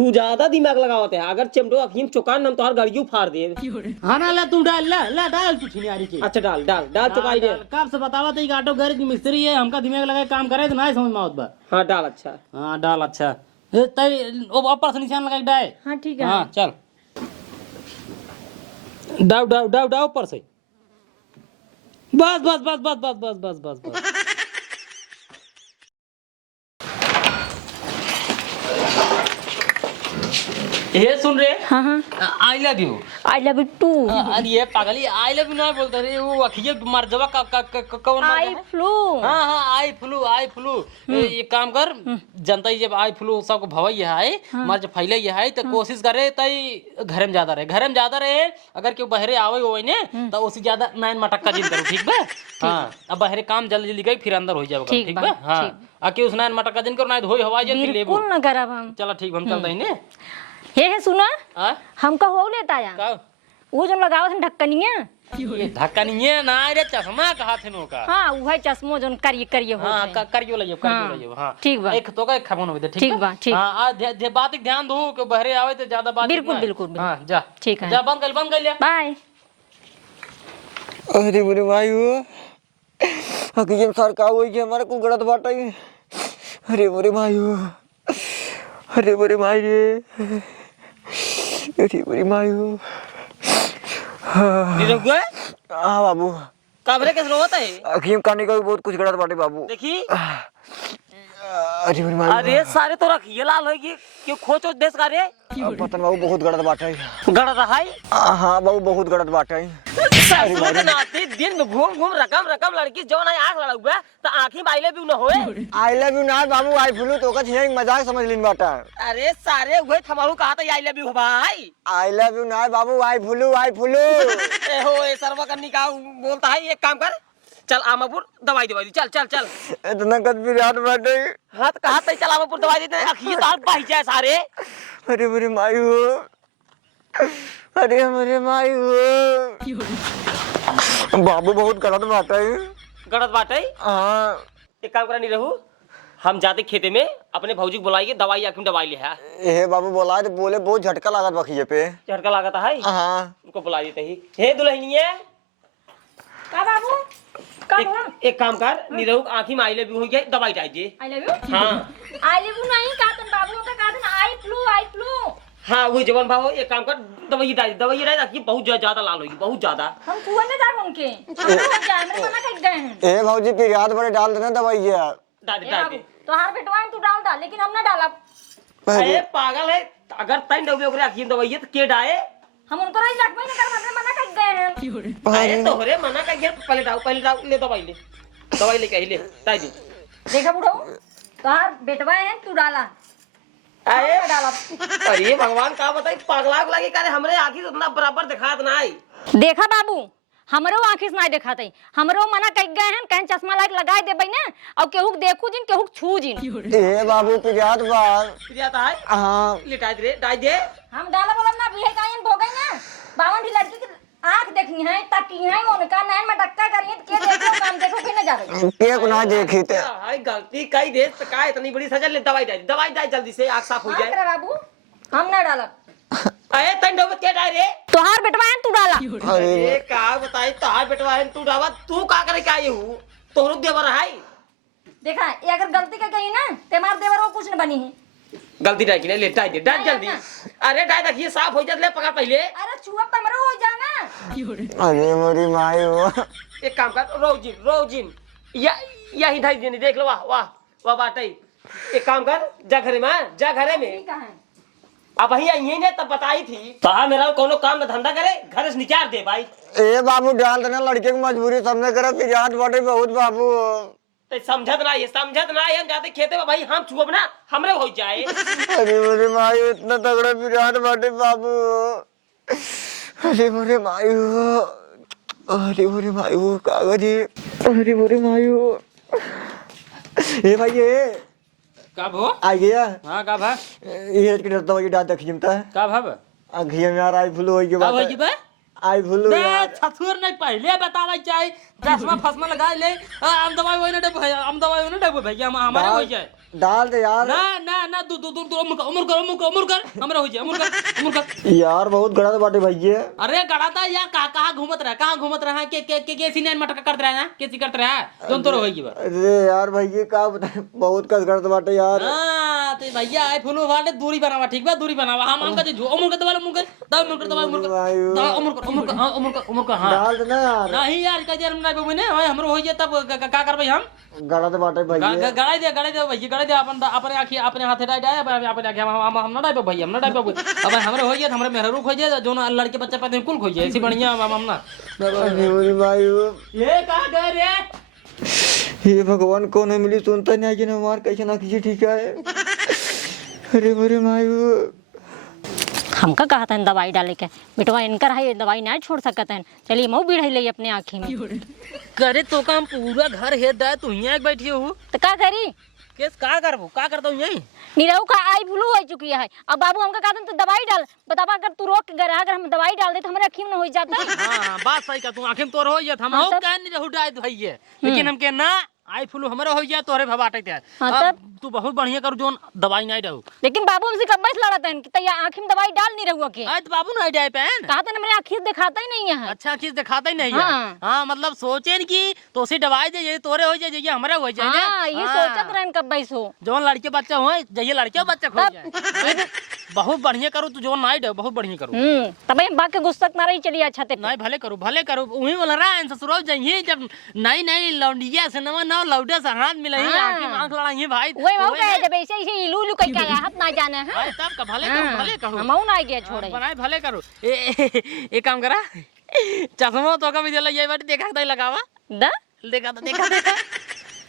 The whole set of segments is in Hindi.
तू ज्यादा दिमाग लगावत है, अगर चिमटो अफीम चुकान हम तोहर गड़ियों फाड़ दे। हाँ ना ला तू डाल ला डाल तू छिनियारी के। अच्छा डाल डाल डाल चुकाई दे। कब से बतावा तो ऑटो गैरेज की मिस्त्री है, हमका दिमाग लगा काम करे तो नहीं समझ में आवत बा। हाँ डाल अच्छा। हाँ डाल अच्छा। तई ऊपर से निशान लगा डाल। हाँ ठीक है। हाँ चल डाव डाव डाव डाव ऊपर से। बस बस बस बस बस बस बस बस बस। ये सुन रहे? हाँ हाँ I love you. I love you too. अरे ये पागली आई लव यू ना बोलता रे, वो अखिए मर जवा कौन मर आई फ्लू। हाँ हाँ आई फ्लू। ये काम कर, जनता जब आई फ्लू सबको भवई है मर जब फैले है तो कोशिश करे तई घर में ज्यादा रहे। अगर क्यों बहरे आवे हो ने तो उसी ज्यादा नैन मटक्का जिन करो, ठीक बा? हाँ अब बहरे काम जल्दी जल्दी गई फिर अंदर हो जाएगा, ठीक बा? हाँ आके उस नैन मटक्का जिन करो ना होई हवा जाए फिर लेबो। बिल्कुल न करब हम। चलो ठीक हम चलते हैं ने। हे सुना, हां हमका हो लेता या का वो जो लगावत है ढक्कनिया। ये धक्का नहीं है ना रे, चश्मा कहा थे नो का। हाँ वही चश्मो जो करिए हो। हाँ करियो ले जाओ। हाँ ठीक बा। एक तो का खबन हो दे, ठीक बा ठीक। हां बात ध्यान दो कि बहरे आवे तो ज्यादा बात बिल्कुल। हां जा ठीक है। जा बंद कर ले। बाय। अरे मेरे भाई वो हकीकत सर का हुई कि हमारे को गलत बात है। अरे मेरे भाई वो, अरे मेरे भाई रे, अरे मेरे भाई वो। हाँ बाबू काबरे कैसे रोता है? हकीम करने का भी बहुत कुछ गलत बात है बाबू। देखी अरे मेरे भाई, अरे सारे तो रखिए लाल होगी क्यों खोचो देश का रे। पतन बाबू बहुत गलत बात है। गड़ा रहा है। हाँ बाबू बहुत गलत बात है। सरसों के नाते दिन में घूम रकम लड़की जो ना आंख लड़ा हुआ तो आंखें बाइले भी न होए। आई लव यू ना बाबू, आई फ्लू तो का छिया मजाक समझ लीन बाटा। अरे सारे हुए थमारू कहा था आई लव यू भाई। आई लव यू ना बाबू, आई फ्लू आई फ्लू। ए हो ए सर्व करनी का बोलता है, एक काम कर चल आमापुर दवाई दे चल। इतना कद भी रात बाटे। हाथ कहा था चल आमापुर दवाई देते अखिए तो हाथ बह जाए सारे। अरे मेरे माई हो, अरे मेरे माई हो। बाबू बहुत गलत बात है। गलत बात है। हाँ एक काम करा नहीं रहू, हम जाते खेते में अपने भौजी को बुलाइए, दवाई आखिर दवाई ले है। ये बाबू बोला तो बोले बहुत झटका लागत बखिए पे। झटका लागत है। हाँ उनको बुला देते ही। हे दुल्हनिया का बाबू एक काम कर, नीरव आँखी में आई लव यू हो गया, दवाई डाल दे। आई लव यू। हाँ आई लव यू नहीं कहतन बाबू का कहतन आई फ्लू। हाँ वही जवान भाव, एक काम कर दवाई डाल आँखी बहुत ज्यादा लाल होगी, बहुत ज्यादा। हम कुआं में जा उनके हमरा हो जाए, मेरे मना कर गए हैं। ए भौजी फिर रात भर डाल देना दवाई यार। डाल दे। तो हार बेटवाएं तू डाल लेकिन हम ना डाला। अरे पागल है, अगर तय डोबे ओकरे आँखी में दवाई तो के डाले। हम उनको नहीं रखबे नहीं कर, हमने मना कर गए हैं। अरे तोहरे मना कर गया, पहले डाल ले दवाई लेके आई ले ताई जी। देखा बुढ़ऊ तो हार बेटवाएं हैं तू डाला। अरे डाला। अरे भगवान का बताई पागला लगे करे हमरे आँखी उतना बराबर दिखात ना आई। देखा बाबू हमरो आँखी से नहीं दिखाते, हमरो मना कर गए हैं, कहीं चश्मा लाइट लगाए देबे ना और केहू देखू जिन केहू छू जिन। ए बाबू फिर रात बार। प्रिया है। हाँ लिटाई दे डाल दे। हम डाला बोला ना भी है कायन हो गई ना, बावन ढी लड़की की आँख देखनी है, ताकि है उनका नैन में डक्का करिए के देखो काम देखो कि न जा रही। एक ना देखी थे। हाय गलती कई दे तो का इतनी बड़ी सजा ले, दवाई डाल जल्दी से आँख साफ हो जाए। हां बाबू हम ना डाला। अरे तन डोबे के डाल रे। तोहार बेटवाएं तू डाला। अरे का बताई तोहार बेटवा है तू डावा, तू का करे के आई हूं तोहरो देवर है। देखा ये अगर गलती कर गई ना ते मार देवर को कुछ न बनी है। गलती डाल के ले डाल दे डाल जल्दी। अरे डाल देखिए साफ हो जाए, ले पकड़ पहले। अरे छुआ तमरो हो जाना। अरे मेरी माई हो। एक काम कर रोजिन यही ढाई दिन देख लो। वाह बाटे। एक काम कर जा घरे में ठीक है। अब वही आई ने तब बताई थी तो मेरा कोनो काम न धंधा करे, घर से निकाल दे भाई। ए बाबू डाल देना, लड़के की मजबूरी सबने करे फिर रात बाटे बहुत बाबू। तो समझत ना हम जाते खेते में भाई, हम छुअब ना हमरे हो जाए। अरे मेरे माई इतना तगड़ा फिर रात बाटे बाबू। अरे मेरे माई हो, अरे मेरे माई हो कागजी। अरे मेरे माई हो। ए भाई ये कब हो आ गया। हाँ कब है ये के दवाई डाल देख जिमता है। कब है अघिया में यार आई फ्लू होई के कब बाद है आई फ्लू छथुर नहीं पहले बतावा चाहिए चश्मा फसमा लगा ले हम दवाई वही ना डब भैया हम दवाई वही ना डब भैया हमारे हो जाए डाल दे यार। ना ना ना दू दू दू उम्र कर हमरा हो जाए उम्र कर यार बहुत गड़ा बाटे भैया। अरे गड़ाता या कहाँ घूमत रहा के सीने मटका करत रहा है के करत रहा है जोन तोर होई बा। अरे यार भैया का बता बहुत कस गड़त बाटे यार। हां तो भैया आई फुलू वाले दूरी बनावा ठीक बा दूरी बनावा हम का जो उम्र कर दवा उम्र कर हां डाल दे ना यार। नहीं यार का जर ना बने हमरो हो जाए तब का करबे हम गड़त बाटे भैया। गड़ाई दे भैया गड़ाई दे अपन अपने आंखी अपने हाथे डाई डाई अपने आंखी हम ना डाई भैया हम ना डाई अब हमरे हो जाए हमरे मेहरुख हो जाए जो ना लड़के बच्चे पैदा कुल हो जाए ऐसी बढ़िया हम ना। अरे मोरे भाई ये कहां गए रे ये भगवान कौन है मिली सुनता नहीं कि हमार कैसे ना किसी ठीक है। अरे मोरे मायू हमका कहा था दवाई डाले के बेटवा इनकर है दवाई नहीं छोड़ सकते हैं। चलिए मऊ भी ले अपने आँखी में करे तो काम पूरा घर हेद दे तू यहां बैठी हो तो का करी केस का करबो का करता हूं यही नीरव का आई फ्लू हो चुकी है। अब बाबू हमका कहते तो दवाई डाल बतावा अगर तू रोक के गए अगर हम दवाई डाल दे तो हमारे आँखी में हो जाता है। हां बात सही का तू आंखें में तोर हो जात हम हो का नहीं रहू डाय भैया लेकिन हम के ना आई फ्लू हमरे हो जाए तोरे भबाटे ते अब तू बहुत बढ़िया करू जोन दवाई नहीं डाऊ लेकिन बाबू हमसे कब बैठ लड़ाते हैं कि तैयार आँखी में दवाई डाल नहीं रहुआ के आज बाबू नहीं डाय पेन कहा था ना मेरे आँखी दिखाता ही नहीं है। अच्छा चीज दिखाता ही नहीं है हाँ। हां मतलब सोचे न कि तो सी दवाई दे तोरे हो जाए ये हमरे हो जाए हाँ, ये सोचत रहन कब बैस हो जोन लड़के बच्चा हो जइए लड़के बच्चा हो जाए बहुत बढ़िया करू तू जोन नहीं डाऊ बहुत बढ़िया करू तब हम बात के गुस्सा मारा ही चलिए अच्छा थे नहीं भले करू वही बोल रहा है ससुराल जाइए जब नई लौंडिया से नवा लौटे से हाथ मिले आंखें में आंख लड़ाइए भाई वही मऊ कहे जब ऐसे ऐसे इलू इलू कह के आया हाथ ना जाने है भाई तब का भले करू मऊ ना गया छोड़े बनाए भले करू एक काम करा चश्मा तो का भी दिला ये बात देखा था लगावा द देखा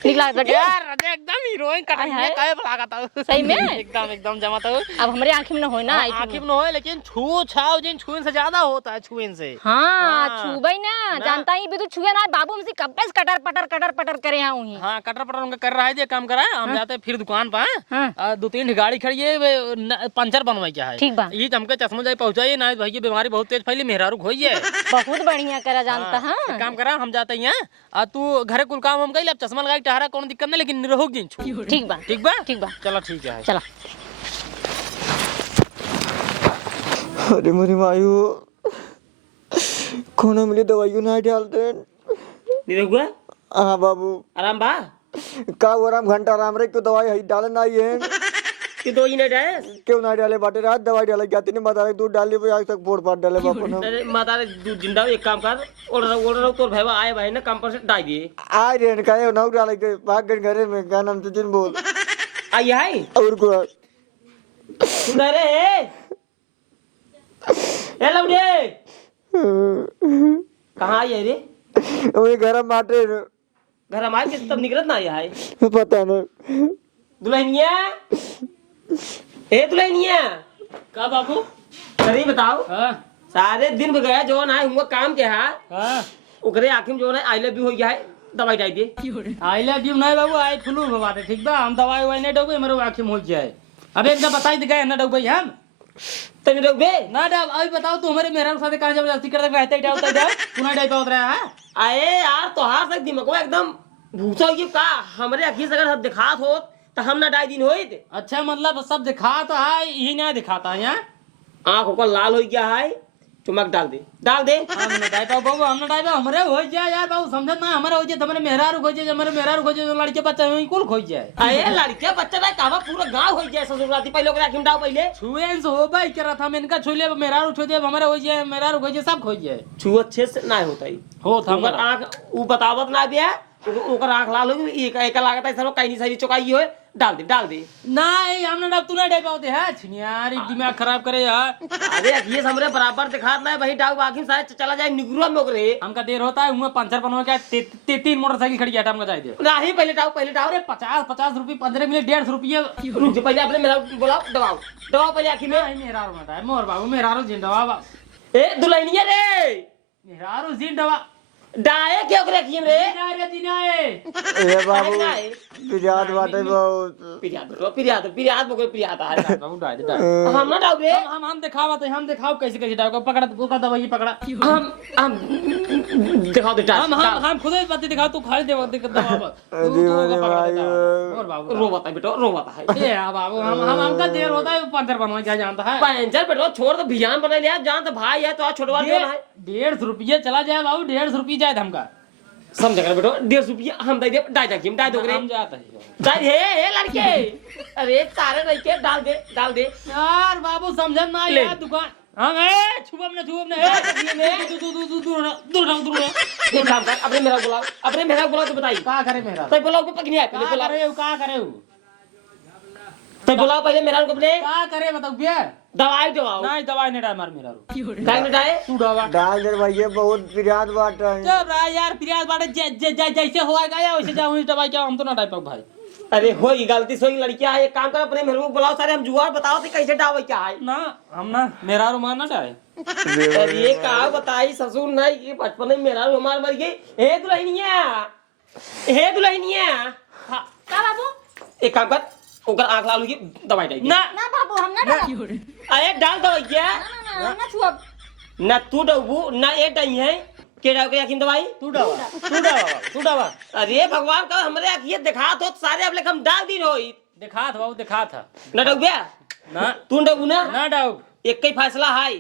निकला बेटे यार एकदम हीरोइन कट है काहे लगा था सही में एकदम जमा था अब हमारे आँखी में न हो ना आंखी में हो लेकिन छू छाव जिन छुएन से ज्यादा होता है छुएन से हाँ छुबई ना जानता ही भी तो छुए ना बाबू हमसे कब से कटर पटर करे हैं वही हाँ कटर पटर उनका कर रहा है काम करा हम जाते फिर दुकान पर 2-3 गाड़ी खड़ी है पंचर बनवाई क्या है ठीक बा ये हमके चश्मा जाए पहुंचाइए ना भैया बीमारी बहुत तेज फैली मेहरारू खोई है बहुत बढ़िया करा जानता है काम करा हम जाते हैं तू घरे कुल काम हम कइले चश्मा लगा टहरा कौन दिक्कत नहीं लेकिन निरोग दिन छू ठीक बा चलो ठीक है चला। अरे मोरे मायू कोनो मिली दवाइयों ना डालते निरहुआ हाँ बाबू आराम बा का आराम घंटा आराम रे क्यों दवाई है डाले ना ये कि दो ही नहीं डाले क्यों ना डाले बाटे रात दवाई डाले जाती नहीं बता रहे दूध डाले आज तक फोड़ फाड़ डाले बापू ने अरे माता रे दूध जिंदा एक काम कर ओड़ तोर भैया आए भाई ना काम पर से डाल दिए आ रे का ये नौ डाले के भाग गए घरे में क्या नाम से जिन बोल आई है और को सुन रे ए लौड़े कहां आई है रे वो घर माटे घर हमारे के तब निकलत ना आई है पता नहीं दुल्हनिया ए दुल्हनिया का बाबू सही बताओ हां सारे दिन में गया जो ना हुआ काम के है हां ओकरे आखिर में जो ना आई लव यू हो गया है दवाई डाल दे आई लव यू नहीं बाबू आई फ्लू बात ठीक बा हम दवाई वाई नहीं डोबे मेरे आंखें में हो जाए अब एकदम बताई दे गए ना डोबे हम तब लोग बे ना डाब अभी बताओ तू हमारे मेहरा साथ कहां जबरदस्ती करते रहते ही डालता जाओ तू ना डाल पाओ रहा है आए यार तोहार तक दिमाग एकदम भूसा हो का हमरे आखिर से अगर दिखात हो तो हम ना डाई दिन होई थे अच्छा मतलब सब दिखाता है यही ना दिखाता है यहाँ आँख ऊपर लाल हो गया है चुमक डाल दे हम ना डाल पाओ बाबू हम ना डाल पाओ हमरे हो जाए यार बाबू समझत ना हमारे हो जाए हमारे मेहरारू हो जाए हमारे मेहरारू हो जाए लड़के बच्चा वही कुल खो जाए अरे लड़के बच्चा ना कहवा पूरा गांव हो जाए ससुराती पहले ओकरा आखिर में डाल पहले छुए से हो भाई करा था हम इनका छू ले मेहरारू छू दे हमारे हो जाए मेहरारू हो जाए सब खो जाए छू अच्छे से ना होता ही हो था ओकर आँख ऊ बतावत ना दिया ओकर आँख लाल हो गई एक लागत है सब कहीं सारी चौकाई हो डाल दे नहीं हम ना तू ना डाल पाओ है छिनियार दिमाग खराब करे यार अरे ये हमरे बराबर दिखात ना भाई डाउ बाकी शायद चला जाए निगरुआ में ओकरे हमका देर होता है उनमें पंचर बनवा के 3 मोटरसाइकिल खड़ी है हमका जाए दे नहीं पहले डाउ अरे 50 रुपये 15 मिनट 150 रुपये रुक जा पहले अपने मेरा बोलाओ दबाओ पहले आखिर में मेहरारू मत मोर बाबू मेहरारू जिंदवा ए दुल्हनिया रे मेहरारू जिंदवा डाए क्या करे अखियम रे रे दिनाए ए बाबू पिरात बाटे बहुत पिरियाद बोके पिरियाद है बाबू डाल दे हम ना डाउ रे हम दिखाओ कैसे कैसे डाल पकड़ा उसका दवाई पकड़ा हम दिखाओ दे हम खुद ही बात दिखाओ तू खाली दे दवा और बाबू रो बता बेटो रो बता है ये बाबू हमका देर होता है पंचर बनवा क्या जानता है पंचर बेटो छोड़ तो भियान बना लिया जान तो भाई है तो आज छोड़वा दे है 150 रुपये चला जाए बाबू 150 रुपये जाए हमका समझ गए बेटो 150 रुपया हम दे दे डाई जाके डाई दो रे हम जाता है डाई हे लड़के अरे तारे नहीं के डाल दे यार बाबू समझ ना यार दुकान हाँ छुपम ना दूर एक काम कर अपने मेरा बुलाओ तो बताइए का करे मेरा तो बुलाओ को पकनी है पहले बुलाओ का करे तो बुलाओ पहले मेरा को अपने का करे बताओ भैया दवाई दवाओ नहीं दवाई नहीं डाल मार मेरा काहे न डाले तू दवा डाल दे भैया बहुत पिरात बाटे जब रहा यार फिर बाटे जैसे हुआ गया वैसे जाऊँ इस दवाई क्या हम तो ना डाल पाऊँ भाई अरे होगी गलती सोई लड़कियां है एक काम कर अपने मेरे को बुलाओ सारे हम जुआ बताओ तो कैसे डावे क्या है ना हम ना मेरा रुमान ना डाले अरे कहा बताई ससुर नहीं कि बचपन में मेरा रुमाल मर गई हे दुल्हनिया का बाबू एक काम कर ओकर आंख लालू की दवाई डाल ना ना बाबू हम ना डाल अरे डाल दवाई क्या ना हम ना छुअब ना तू डबू ना ए डई है के डाल के यकीन दवाई तू दवा अरे भगवान का हमरे आखिए दिखा तो सारे अब हम डाल दी रोई दिखा था बाबू दिखा था न डबू ना तू डबू ना डाउ एक ही फैसला है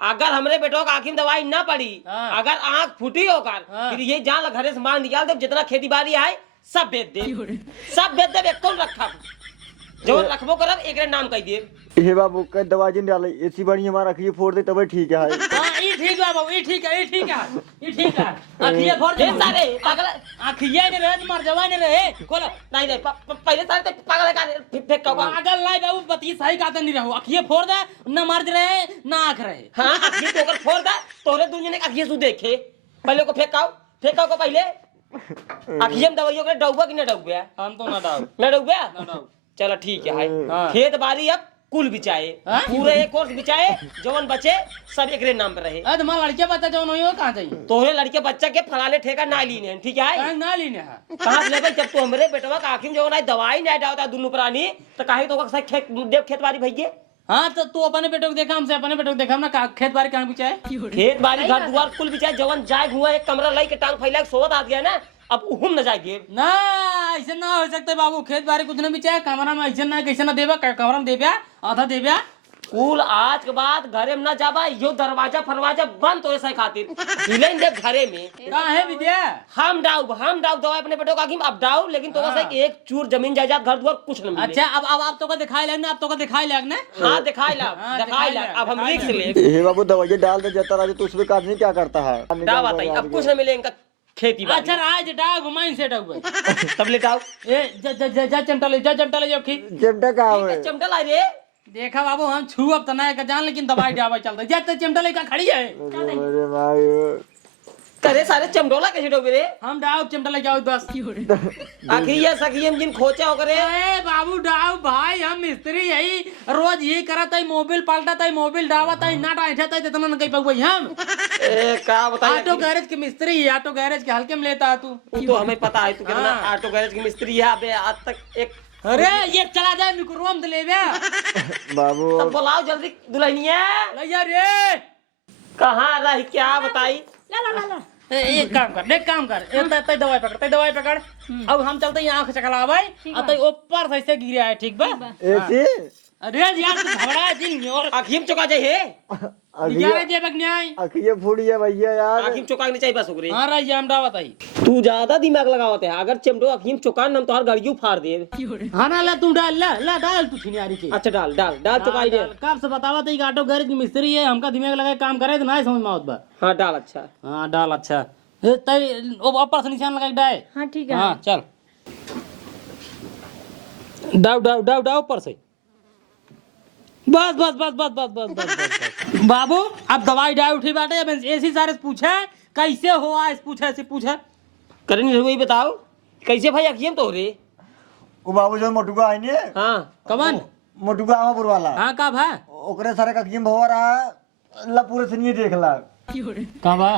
अगर हमरे बेटों का आँखी में दवाई न पड़ी हाँ। अगर आँख फूटी होकर हाँ। फिर ये जान घरे से मार निकाल दे जितना खेती बाड़ी है सब बेच दे एक कौन रखा जो रखबो करब एक नाम कह दे हे बाबू के दवा जिन डाले ऐसी बड़ी हमारा अखिए फोड़ दे तब ठीक है हां ये ठीक है बाबू ये ठीक है अखिया फोड़ दे सारे पागल अखिया ने रहे मर जवान ने रहे खोल नहीं पहले सारे तो पागल का फेंक का पागल लाई बाबू बती सही कहते नहीं रहू अखिया फोड़ दे ना मर रहे ना आंख रहे हां अखिए तो कर फोड़ दे तोरे दुनिया ने अखिए तू देखे पहले को फेंकाओ को पहले अखिए में दवाइयों के डौबा कि ना डौबा हम तो ना डाउ ना डौबा चलो ठीक है हाँ। खेत बाड़ी अब कुल बिचाए हाँ? पूरे एक कोर्स बिचाए जवन बचे सब एकरे नाम पे रहे अरे तुम्हारा लड़के बच्चा जो नहीं हो कहां चाहिए तोहरे लड़के बच्चा के फलाले ठेका ना लीने ठीक है ना लेने है कहां से लेबे जब तू हमरे बेटवा का आखिर जो ना दवाई नहीं डालता दुनु प्राणी तो काहे तो का खेत देव खेत बाड़ी भइए हाँ तो तू अपने बेटो को देखा हमसे अपने बेटो को देखा हम ना खेत बाड़ी कहाँ बिचाए खेत बाड़ी घर दुआर कुल बिचाए जवन जाए हुआ एक कमरा लाई के टांग फैला के सोवत आ गया ना अब उहुम न जाए ना ऐसे ना हो सकते बाबू खेत बाड़ी कुछ नहीं बिचाए कमरा में ऐसे ना कैसे ना देवा कमरा में देव्या आधा देव्या कुल आज के बाद घरे में ना जाबा यो दरवाजा फरवाजा बंद तोरे से खातिर हिलेन जब घरे में कहाँ है विद्या हम डाउ दवाई अपने बेटो का आखिम अब डाउ लेकिन तो से एक चूर जमीन जायदाद घर द्वार कुछ न मिले अच्छा अब आप तो का दिखाई लगना आप तो का दिखाई लगना हां दिखाई ला अब हम रिस्क ले हे बाबू दवाई डाल दे जाता राजू तो उसमें आदमी क्या करता है डाउ बताइए अब कुछ न मिले इनका खेती बाड़ी अच्छा आज डाग घुमाइन से डाग तब ले डाउ ए जा चमटा ले जो खी चिमटा का है चमटा ला रे देखा बाबू हम छू अब तना का जान लेकिन दवाई डावा चलता जा चिमटा लेकर खड़ी है अरे भाई करे सारे चमडोला कैसे डोबे रे हम डाव चिमटा लेके आओ बस आखिर ये सखियम जिन खोचा हो करे ए बाबू डाव भाई हम मिस्त्री यही रोज ये करत है मोबाइल पलटत है मोबाइल डावत है नाट ऐठत है इतना न कई पगवई हम ए का बताइए ऑटो गैरेज के मिस्त्री है ऑटो गैरेज के हल्के में लेता तू तो हमें पता है तू कितना हाँ। ऑटो गैरेज की मिस्त्री है अबे आज तक एक अरे ये चला जाए मिक्रोम दे लेवे बाबू तब बुलाओ जल्दी दुल्हनिया लैया रे कहाँ रही क्या बताई ला एक काम कर तय दवाई पकड़ अब हम चलते हैं आंख चकलावे अब तय ऊपर से ऐसे गिरे है ठीक बा ऐसी अरे यार तू घबरा जिन और आखिम चुका जाए है निकाले जे बगन्याय अखिए फूट गया भैया यार आखिम चुका नहीं चाहिए बस ओकरे हां राज हम डावत है तू ज्यादा दिमाग लगावत है अगर चमडो आखिम चुकान हम तोहर गाड़ियों फाड़ दे हां ना ला तू डाल डाल तू छिनियारी के अच्छा डाल चुकाई दे कब से बतावत है कि ऑटो गैरेज में मिस्त्री है हमका दिमाग लगा के काम करे तो ना समझ में आवत बा हाँ डाल अच्छा हां डाल अच्छा तय ऊपर से निशान लगा के डाल हां ठीक है हां चल डाव ऊपर से बस बाबू अब दवाई डाल उठी बाटे अब ऐसी सारे पूछे कैसे हुआ इस पूछे करे नहीं वही बताओ कैसे भाई आखिम तो रे ओ बाबू जो मोटुका आई ने हाँ कमन मोटुका आमापुर वाला हाँ का भा ओकरे सारे कखिए भवा रहा ला पूरे से नहीं देखला का भा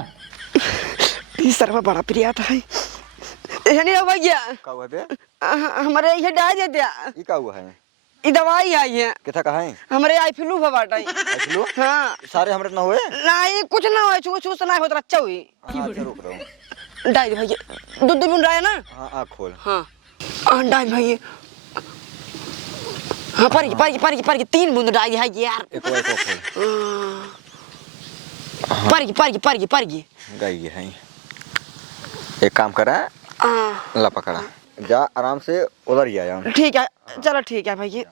ये सर्व बड़ा प्रिय था ऐसा नहीं रहा भैया का हुआ बे? हमारे ये डाल दे दिया ये का हुआ है? ये दवाई आई है किथा का है? हमारे आई फ्लू भवाटा फ्लू? हाँ सारे हमरे ना हुए? नहीं कुछ ना हुआ छू छू ना होता अच्छा हुई हाँ, अच्छा, रुक रहा हूँ। डाल दे भैया दूध दूध रहा है ना हाँ आँख खोल। हाँ डाल भैया हाँ पर 3 बूंद डाल है यार एक और खोल। पर गई है। एक काम करा, ला पकड़ा, जा आराम से उधर ही आया। ठीक है चलो ठीक है भैया